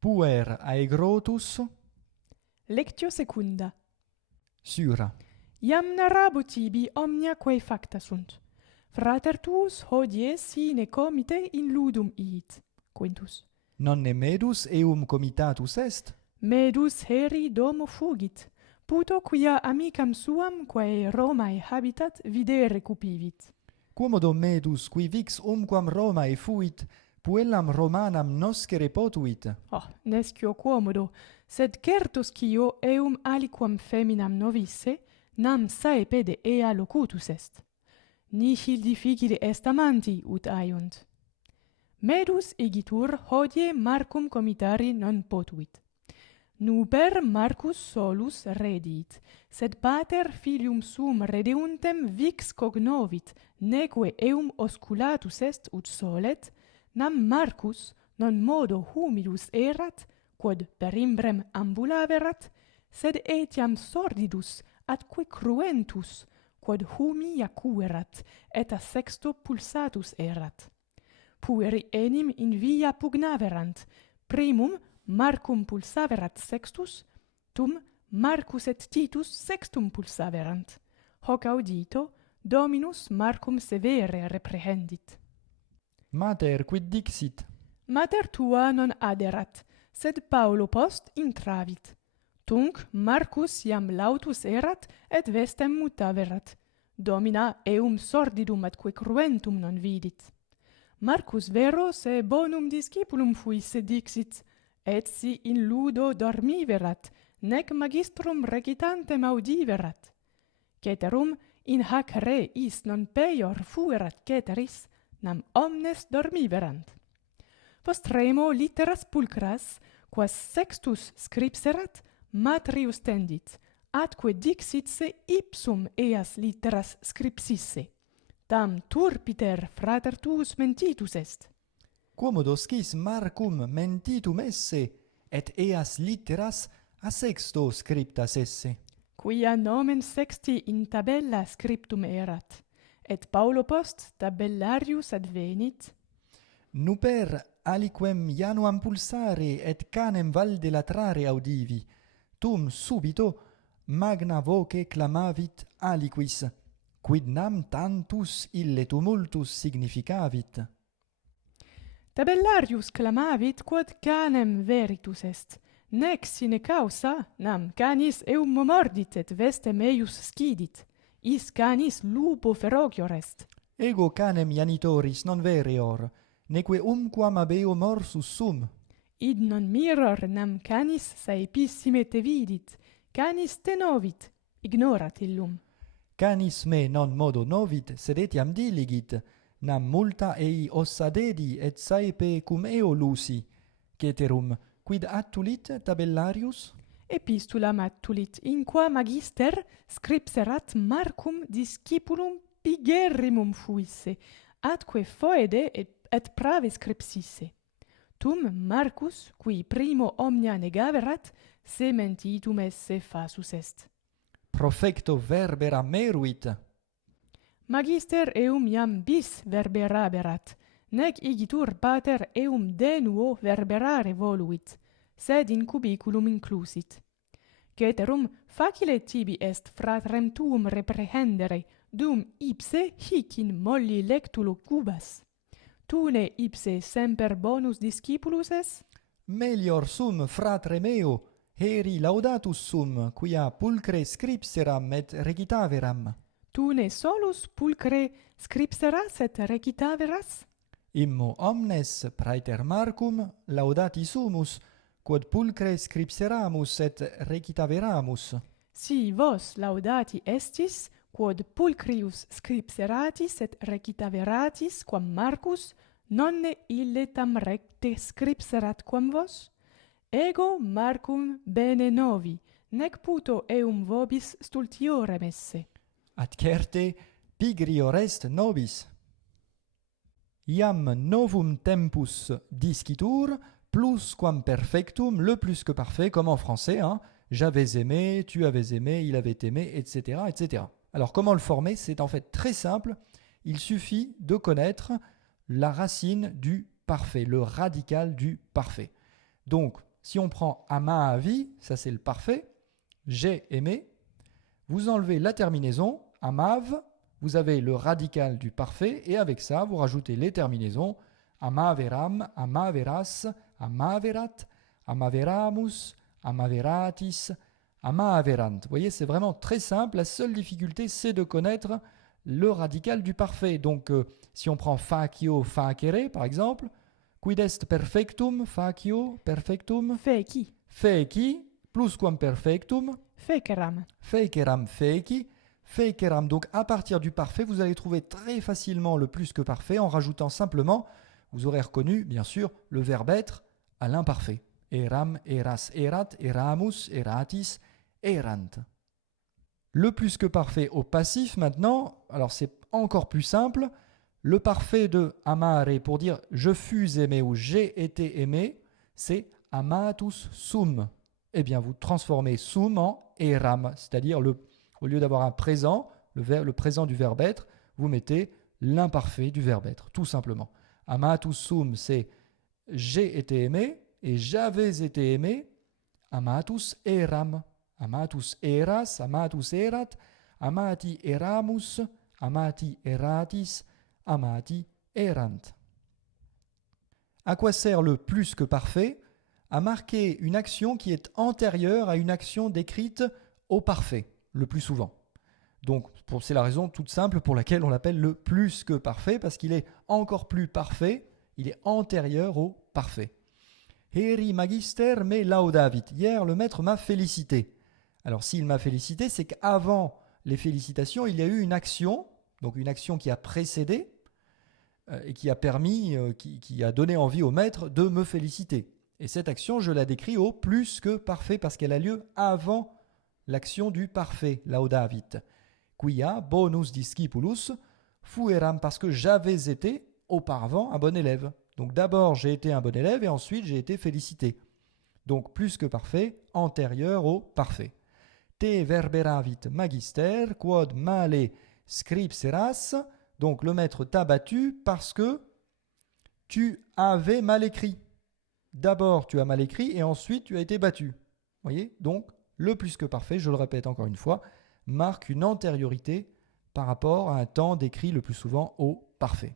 Puer aegrotus Lectio secunda. sura. Iam narrabo tibi omnia quae facta sunt. Frater tuus hodie sine comite in ludum iit. Quintus. Non ne medus eum comitatus est? Medus heri domo fugit. Puto quia amicam suam quae Romae habitat videre cupivit. Quomodo medus qui vix umquam Romae fuit, puellam Romanam noscere potuit? Nescio quomodo, sed certus cio eum aliquam feminam novisse, nam saepe de ea locutus est. Nihil difficile est amanti, ut aiunt. Medus igitur hodie Marcum comitari non potuit. Nuper Marcus solus redit, sed pater filium sum redeuntem vix cognovit, neque eum osculatus est ut solet, nam Marcus non modo humidus erat, quod per imbrem ambulaverat, sed etiam sordidus atque cruentus, quod humi jacuerat, et a sexto pulsatus erat. Pueri enim in via pugnaverant, primum Marcum pulsaverat sextus, tum Marcus et Titus sextum pulsaverant. Hoc audito, Dominus Marcum severe reprehendit. Mater quid dixit? Mater tua non aderat, sed Paulo post intravit. Tunc Marcus iam lautus erat et vestem mutaverat. Domina eum sordidum atque cruentum non vidit. Marcus vero se bonum discipulum fuisse dixit, et si in ludo dormiverat, nec magistrum recitantem audiverat. Ceterum in hac reis non peior fuerat ceteris, nam omnes dormiverant. Postremo litteras pulcras, quas sextus scripserat, matrius tendit, atque dixit se ipsum eas litteras scripsisse. Tam turpiter frater tuus mentitus est. Quomodo scis Marcum mentitum esse, et eas litteras a sexto scriptas esse? Quia nomen sexti in tabella scriptum erat, et Paulo post tabellarius advenit. Nuper aliquem januam pulsare et canem valde latrare audivi, tum subito magna voce clamavit aliquis, quid nam tantus ille tumultus significavit. Tabellarius clamavit quod canem veritus est, nec sine causa nam canis eum mordit et vestem eius scidit, is canis lupo ferocior est. Ego canem janitoris non vereor, neque umquam abeo morsus sum. Id non miror nam canis saepissime te vidit, canis te novit, ignorat illum. Canis me non modo novit, sed etiam diligit, nam multa ei ossa dedi et saepe cum eo lusi. Ceterum, quid attulit tabellarius? Epistulam attulit, in qua magister scripserat Marcum discipulum pigerrimum fuisse, atque foede et prave scripsisse. Tum Marcus, qui primo omnia negaverat, se mentitum esse fasus est. Profecto verbera meruit. Magister eum iam bis verberaberat, nec igitur pater eum de nuo verberare voluit, sed in cubiculum inclusit. Ceterum facile tibi est fratrem tuum reprehendere, dum ipse hic in molli lectulo cubas. Tu ne ipse semper bonus discipulus es? Melior sum fratre meo, heri laudatus sum, quia pulcre scripseram et recitaveram. Tu ne solus pulcre scripseras et recitaveras? Immo omnes praeter Marcum laudati sumus, quod pulcre scripseramus et recitaveramus. Si vos laudati estis, quod pulcrius scripseratis et recitaveratis quam Marcus, nonne ille tam recte scripserat quam vos? Ego Marcum bene novi, nec puto eum vobis stultiorem esse. Adcerte pigrior est nobis. Iam novum tempus discitur, plus quam perfectum, le plus que parfait, comme en français, hein? J'avais aimé, tu avais aimé, il avait aimé, etc., etc. Alors comment le former? C'est en fait très simple. Il suffit de connaître la racine du parfait, le radical du parfait. Donc, Si on prend amavi, ça c'est le parfait, j'ai aimé, vous enlevez la terminaison, amav, vous avez le radical du parfait, et avec ça, vous rajoutez les terminaisons, amaveram, amaveras, amaverat, amaveramus, amaveratis, amaverant. Vous voyez, c'est vraiment très simple. La seule difficulté, c'est de connaître le radical du parfait. Donc, si on prend facio, facere, par exemple, quid est perfectum, facio, perfectum, Feci. feci, plusquam perfectum, Feceram. feceram, feci, feceram. Donc, à partir du parfait, vous allez trouver très facilement le plus que parfait en rajoutant simplement, vous aurez reconnu, bien sûr, le verbe être à l'imparfait. Eram, eras, erat, eramus, eratis, erant. Le plus que parfait au passif maintenant, alors c'est encore plus simple. Le parfait de amare pour dire je fus aimé ou j'ai été aimé, c'est amatus sum. Eh bien, vous transformez sum en eram, c'est-à-dire au lieu d'avoir un présent, le présent du verbe être, vous mettez l'imparfait du verbe être, tout simplement. Amatus sum, c'est j'ai été aimé et j'avais été aimé. Amatus eram. Amatus eras, amatus erat, amati eramus, amati eratis, amati erant. À quoi sert le plus que parfait? À marquer une action qui est antérieure à une action décrite au parfait, le plus souvent. Donc, c'est la raison toute simple pour laquelle on l'appelle le plus que parfait, parce qu'il est encore plus parfait, il est antérieur au parfait. Heri magister me laudavit. Hier, le maître m'a félicité. Alors, s'il m'a félicité, c'est qu'avant les félicitations, il y a eu une action, donc une action qui a précédé et qui a permis, qui a donné envie au maître de me féliciter. Et cette action, je la décris au plus que parfait parce qu'elle a lieu avant l'action du parfait, laudavit. Quia bonus discipulus fueram, parce que j'avais été auparavant un bon élève. Donc d'abord j'ai été un bon élève et ensuite j'ai été félicité. Donc plus que parfait, antérieur au parfait. Te verberavit magister, quod male scripseras. Donc le maître t'a battu parce que tu avais mal écrit. D'abord tu as mal écrit et ensuite tu as été battu. Vous voyez? Donc le plus que parfait, je le répète encore une fois, marque une antériorité par rapport à un temps décrit le plus souvent au parfait.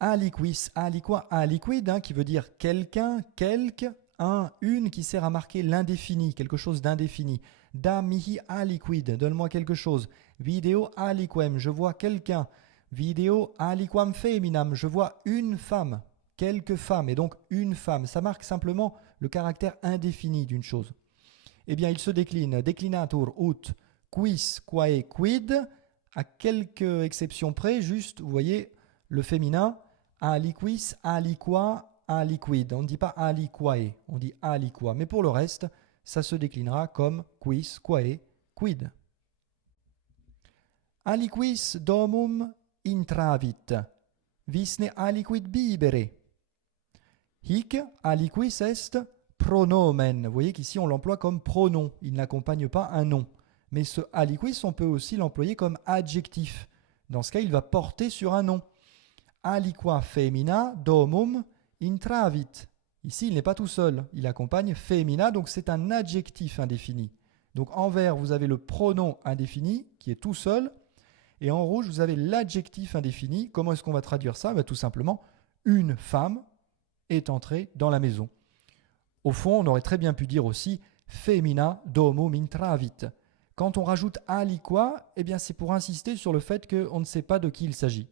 Aliquis, aliqua, aliquid, qui veut dire quelqu'un, quelque, un, une, qui sert à marquer l'indéfini, quelque chose d'indéfini. Da mihi aliquid, donne-moi quelque chose. Video aliquem, je vois quelqu'un. Video aliquam feminam, je vois une femme. Quelques femmes, et donc une femme. Ça marque simplement le caractère indéfini d'une chose. Eh bien, il se décline. Declinatur ut quis, quae, quid. À quelques exceptions près, juste, vous voyez, le féminin, aliquis, aliqua, aliquid. On ne dit pas aliquae, on dit aliqua. Mais pour le reste, ça se déclinera comme quis, quae, quid. Aliquis domum intravit, visne aliquid bibere. Hic aliquis est pronomen. Vous voyez qu'ici on l'emploie comme pronom, il n'accompagne pas un nom. Mais ce aliquis, on peut aussi l'employer comme adjectif. Dans ce cas, il va porter sur un nom. Aliqua femina domum intravit. Ici, il n'est pas tout seul, il accompagne femina, donc c'est un adjectif indéfini. Donc en vert, vous avez le pronom indéfini qui est tout seul, et en rouge, vous avez l'adjectif indéfini. Comment est-ce qu'on va traduire ça? Tout simplement, une femme est entrée dans la maison. Au fond, on aurait très bien pu dire aussi femina domum intravit. Quand on rajoute aliqua, eh bien c'est pour insister sur le fait qu'on ne sait pas de qui il s'agit.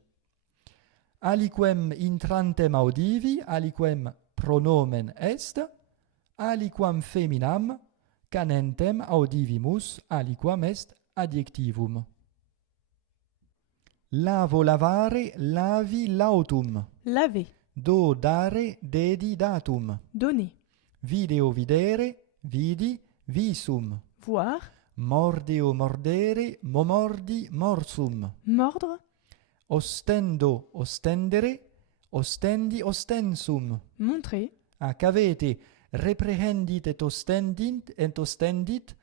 Aliquem intrantem audivi, aliquem pronomen est, aliquam feminam canentem audivimus, aliquam est adjectivum. Lavo lavare, lavi lautum. Laver. Do dare, dedi datum. Donner. Video videre, vidi, visum. Voir. Mordeo mordere, momordi, morsum. Mordre. Ostendo, ostendere, ostendi, ostensum. Montrer. Cavete, reprehendit et ostendit,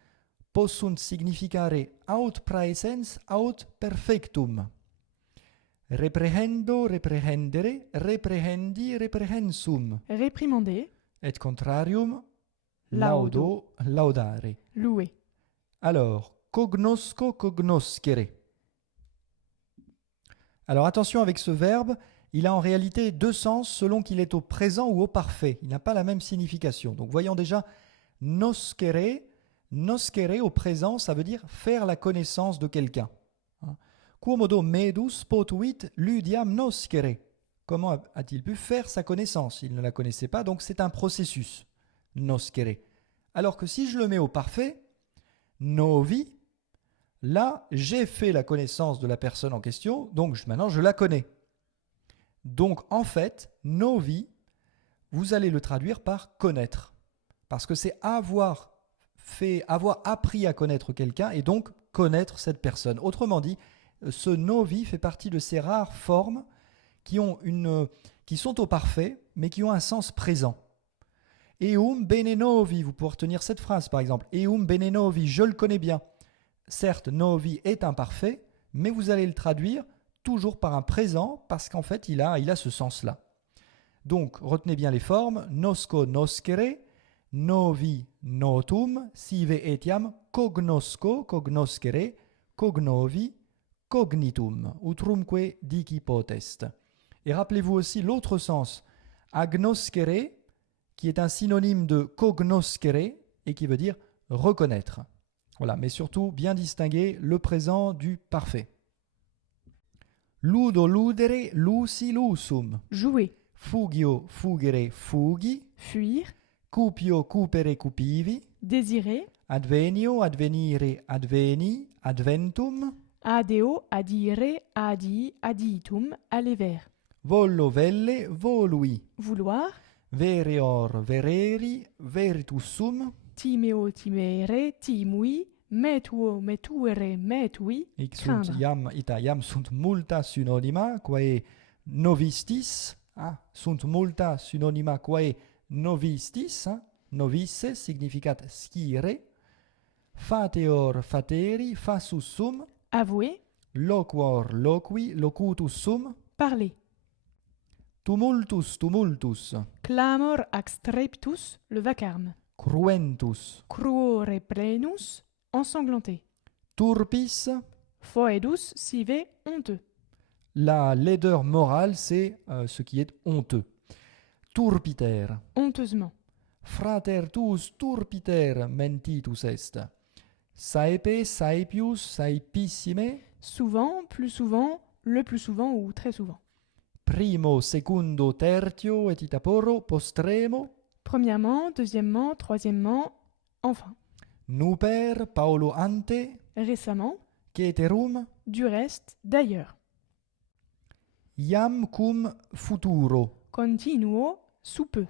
possunt significare aut praesens, aut perfectum. Reprehendo, reprehendere, reprehendi, reprehensum. Réprimander. Et contrarium, Laudo. laudare. Louer. Alors, cognosco, cognoscere. Alors attention avec ce verbe, il a en réalité deux sens selon qu'il est au présent ou au parfait. Il n'a pas la même signification. Donc voyons déjà, noscere, noscere au présent, ça veut dire faire la connaissance de quelqu'un. Quomodo medus potuit ludiam noscere. Comment a-t-il pu faire sa connaissance? Il ne la connaissait pas, donc c'est un processus. Noscere. Alors que si je le mets au parfait, novi, là, j'ai fait la connaissance de la personne en question, donc maintenant je la connais. Donc en fait, novi, vous allez le traduire par connaître. Parce que c'est avoir appris à connaître quelqu'un et donc connaître cette personne. Autrement dit, ce novi fait partie de ces rares formes qui sont au parfait, mais qui ont un sens présent. Eum bene novi, vous pouvez retenir cette phrase par exemple. Eum bene novi, je le connais bien. Certes, novi est imparfait, mais vous allez le traduire toujours par un présent parce qu'en fait, il a ce sens-là. Donc, retenez bien les formes. Nosco, noscere, novi, notum, sive etiam, cognosco, cognoscere, cognovi, cognitum, utrumque dici potest. Et rappelez-vous aussi l'autre sens, agnoscere, qui est un synonyme de cognoscere et qui veut dire reconnaître. Voilà, mais surtout bien distinguer le présent du parfait. Ludo, ludere, lusi, lusum. Jouer. Fugio, fugere, fugi. Fuir. Cupio, cupere, cupivi. Désirer. Advenio, advenire, adveni, adventum. Adeo, adire, adi, aditum, aller vers. Vollo, velle, volui. Vouloir. Vereor, vereri, veritus sum. Timeo, timere, timui. Metuo, metuere, metui. Hic sunt iam sunt multa synonyma quae novistis. Sunt multa synonyma quae novistis. Novice significat scire. Fateor, fateri, fasus sum. Avouer. Loquor, loqui, locutus sum. Parler. Tumultus, tumultus. Clamor ac streptus, le vacarme. Cruentus. Cruore plenus, ensanglanté. Turpis. Foedus, sive, honteux. La laideur morale, c'est ce qui est honteux. Turpiter. Honteusement. Frater tuus turpiter mentitus est. Saepe, saepius, saepissime. Souvent, le plus souvent ou très souvent. Primo, secundo, tertio, et itaporo, postremo. Premièrement, deuxièmement, troisièmement, enfin. Nuper, Paolo ante. Récemment. Ceterum. Du reste, d'ailleurs. Iam cum futuro. Continuo, sous peu.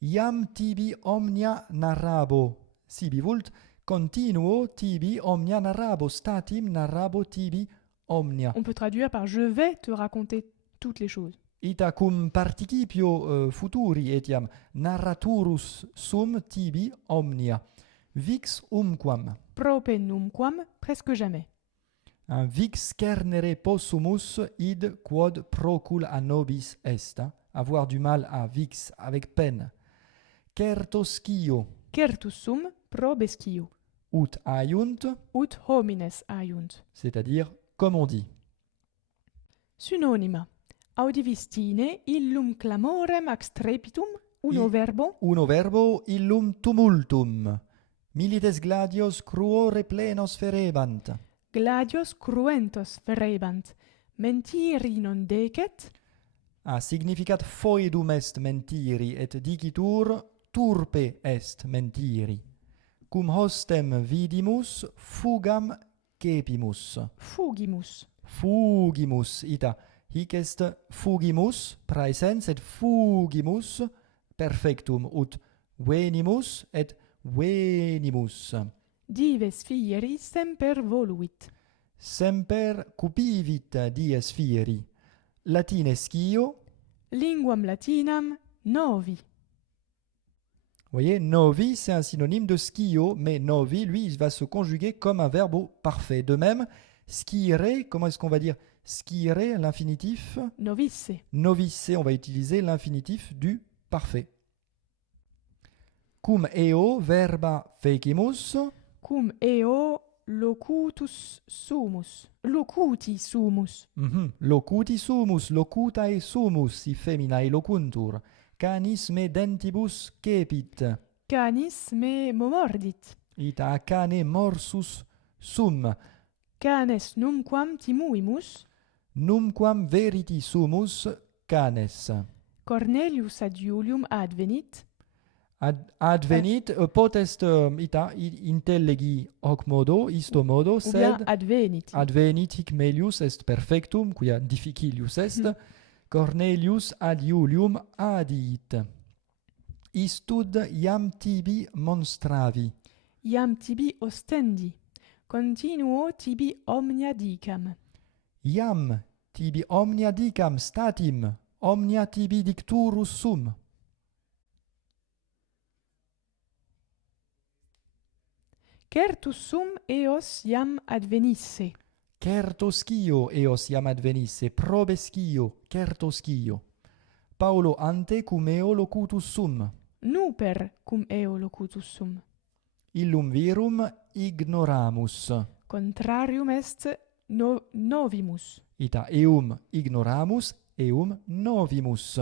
Iam tibi omnia narrabo. Sibi vult. Continuo tibi omnia narrabo. Statim narrabo tibi omnia. On peut traduire par je vais te raconter toutes les choses. Ita cum participio futuri etiam narraturus sum tibi omnia. Vix umquam. Prope numquam, presque jamais. Un vix cernere possumus id quod procul a nobis est. Avoir du mal à vix, avec peine. Certoscio. Certus sum probescio. Ut aiunt. Ut homines aiunt. C'est-à-dire, comme on dit. Synonyma. Audivistine illum clamorem ac strepitum, uno verbo illum tumultum. Milites gladios cruore plenos ferebant. Gladios cruentos ferebant. Mentiri non decet. Significat foedum est mentiri, et dicitur turpe est mentiri. Cum hostem vidimus, fugam cepimus. Fugimus. Fugimus, ita. Hic est fugimus, praesens, et fugimus perfectum, ut venimus, et venimus. Dives fieri semper voluit. Semper cupivit dies fieri. Latine scio. Linguam latinam novi. Vous voyez, novi, c'est un synonyme de scio, mais novi, lui, il va se conjuguer comme un verbe au parfait. De même, scire, comment est-ce qu'on va dire scire, l'infinitif? Novice. Novice, on va utiliser l'infinitif du parfait. Cum eo verba fecimus, cum eo locutus sumus, locuti sumus, locuti sumus, locutae sumus, si feminae locuntur, canis me dentibus cepit, canis me momordit, ita cane morsus sum, canes numquam timuimus, numquam veriti sumus canes. Cornelius ad Iulium advenit, Advenit, potest ita intellegi hoc modo, isto modo, ou bien sed advenit. advenit hic melius est perfectum, quia difficilius est, Cornelius ad Iulium adiit. Istud iam tibi monstravi, Iam tibi ostendi, continuo tibi omnia dicam. iam tibi omnia dicam statim, omnia tibi dicturus sum. Certus sum eos iam advenisse. Certoscio eos iam advenisse, probescio, certoscio. Paulo ante cum eo locutus sum, Nuper cum eo locutus sum. illum virum ignoramus. Contrarium est novimus. Ita eum ignoramus, eum novimus.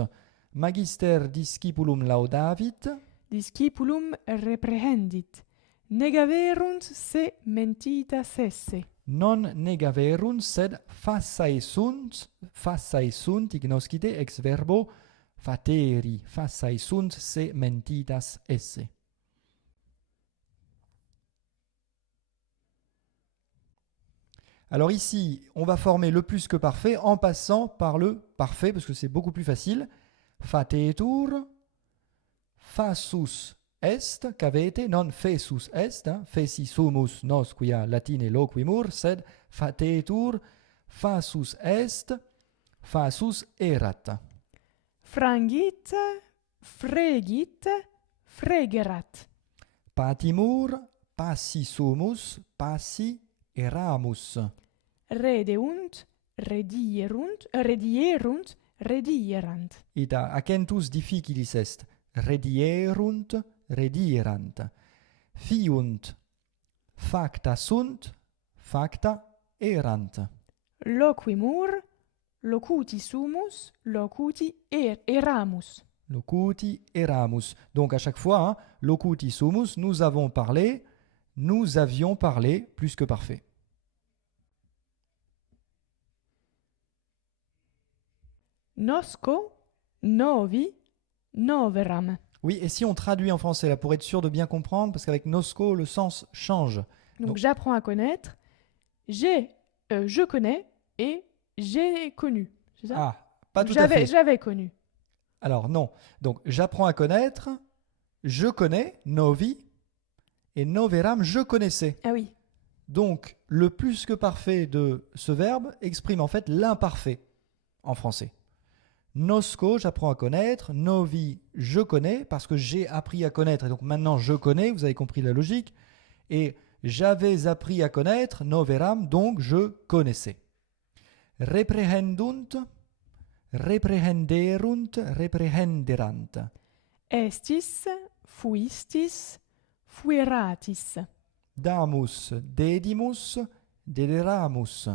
Magister discipulum laudavit, Discipulum reprehendit. Negaverunt se mentitas esse. non negaverunt, sed fassae sunt, ignoscite ex verbo fateri, fassae sunt se mentitas esse. Alors ici, on va former le plus que parfait en passant par le parfait, parce que c'est beaucoup plus facile. Fatetur, fasus est, cavete, non fesus est, feci sumus nos quia latine loquimur, sed fatetur, fasus est, fasus erat. Frangit, fregit, fregerat. Patimur, passi sumus, passi eramus. Redeunt, redierunt, redierant. Ita acentus difficilis est, redierunt, redierant. Fiunt, facta sunt, facta erant. Loquimur, locuti sumus, locuti eramus. Locuti eramus. Donc à chaque fois, locuti sumus, nous avons parlé, nous avions parlé, plus que parfait. Nosco, novi, noveram. Oui, et si on traduit en français, là, pour être sûr de bien comprendre, parce qu'avec nosco, le sens change. Donc, Donc- j'apprends à connaître. Je connais et j'ai connu. C'est ça? Ah, pas tout à fait. J'avais connu. Alors non. Donc j'apprends à connaître, je connais, novi, et noveram, je connaissais. Ah oui. Donc le plus que parfait de ce verbe exprime en fait l'imparfait en français. Nosco, j'apprends à connaître, novi, je connais, parce que j'ai appris à connaître, et donc maintenant je connais, vous avez compris la logique, et j'avais appris à connaître, noveram, donc je connaissais. Reprehendunt, reprehenderunt, reprehenderant. Estis, fuistis, fueratis. Damus, dedimus, dederamus.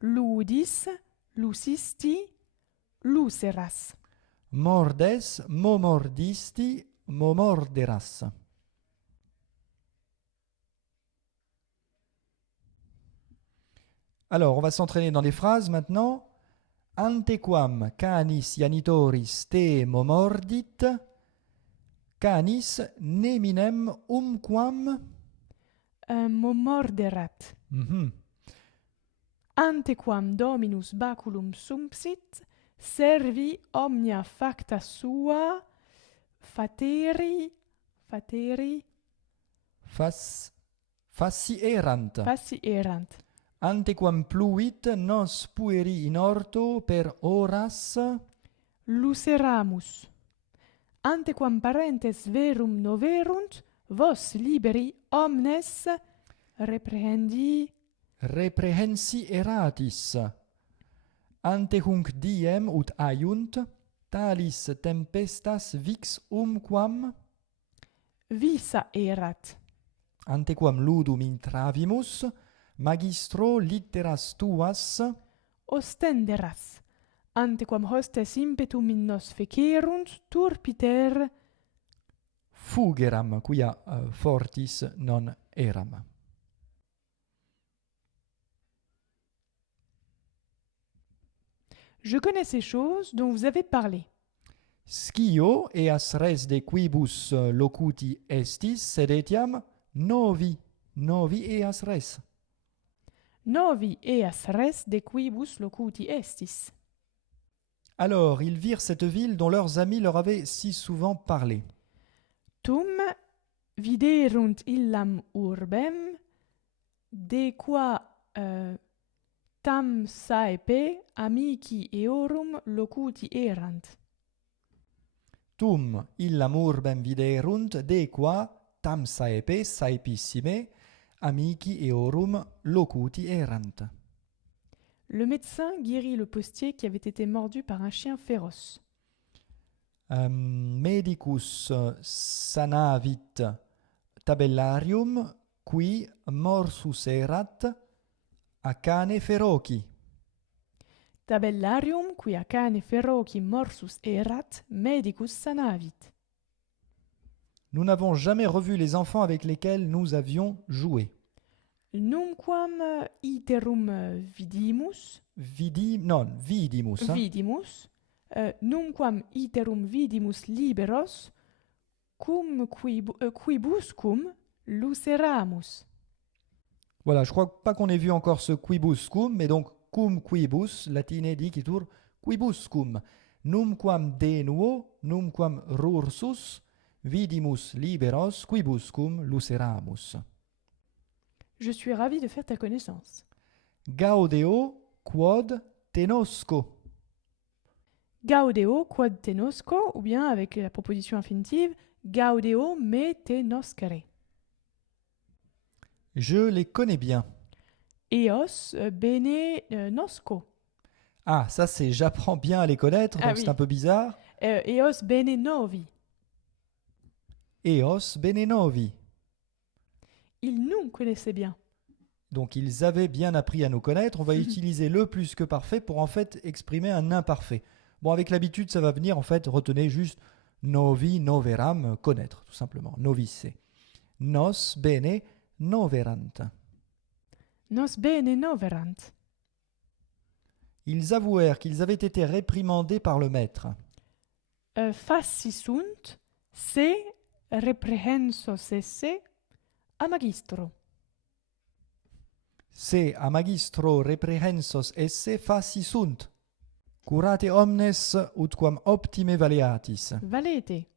Ludis, lusisti, luceras. Mordes, momordisti, momorderas. Alors, on va s'entraîner dans les phrases maintenant. Antequam canis janitoris te momordit, canis neminem umquam. Momorderat. Mhm. Antequam dominus baculum sumpsit, servi omnia facta sua, fateri, Fasci erant. passi erant. Antequam pluit nos pueri in orto per horas. Luceramus. Antequam parentes verum noverunt, vos liberi omnes Reprehensi eratis. Ante hunc diem ut aiunt, talis tempestas vix umquam. visa erat. Antequam ludum intravimus, magistro litteras tuas, Ostenderas. Antequam hostes impetum in nos fecerunt, turpiter. fugeram, quia fortis non eram. Je connais ces choses dont vous avez parlé. Scio eas res de quibus locuti estis, sed etiam novi eas res. Novi eas res de quibus locuti estis. Alors, ils virent cette ville dont leurs amis leur avaient si souvent parlé. Tum viderunt illam urbem, de qua tam saepe amici eorum locuti erant. Tum illam urbem viderunt, de qua tam saepe saepissime amici eorum locuti erant. Le médecin guérit le postier qui avait été mordu par un chien féroce. Medicus sanavit tabellarium qui morsus erat a cane feroci. Tabellarium qui a cane feroci morsus erat, medicus sanavit. Nous n'avons jamais revu les enfants avec lesquels nous avions joué. Numquam iterum vidimus, Vidimus. vidimus, numquam iterum vidimus liberos, cum quibuscum luceramus. Voilà, je crois pas qu'on ait vu encore ce quibuscum, mais donc cum quibus, latine dicitur quibuscum. Numquam denuo, numquam rursus, vidimus liberos, quibuscum luceramus. Je suis ravi de faire ta connaissance. Gaudeo quod tenosco. Gaudeo quod tenosco, ou bien avec la proposition infinitive, gaudeo me tenoscere. Je les connais bien. Eos bene nosco. Ah, ça c'est j'apprends bien à les connaître, Ah donc oui. c'est un peu bizarre. Eos bene novi. Eos bene novi. Ils nous connaissaient bien. Donc ils avaient bien appris à nous connaître. On va utiliser le plus que parfait pour en fait exprimer un imparfait. Bon, avec l'habitude, ça va venir en fait, retenez juste novi, noveram, connaître, tout simplement. Novice. Nos bene noverant. Nos bene noverant. Ils avouèrent qu'ils avaient été réprimandés par le maître. Facisunt se reprehensos esse a magistro. Se a magistro reprehensos esse faci sunt. Curate omnes utquam optime valeatis. Valete.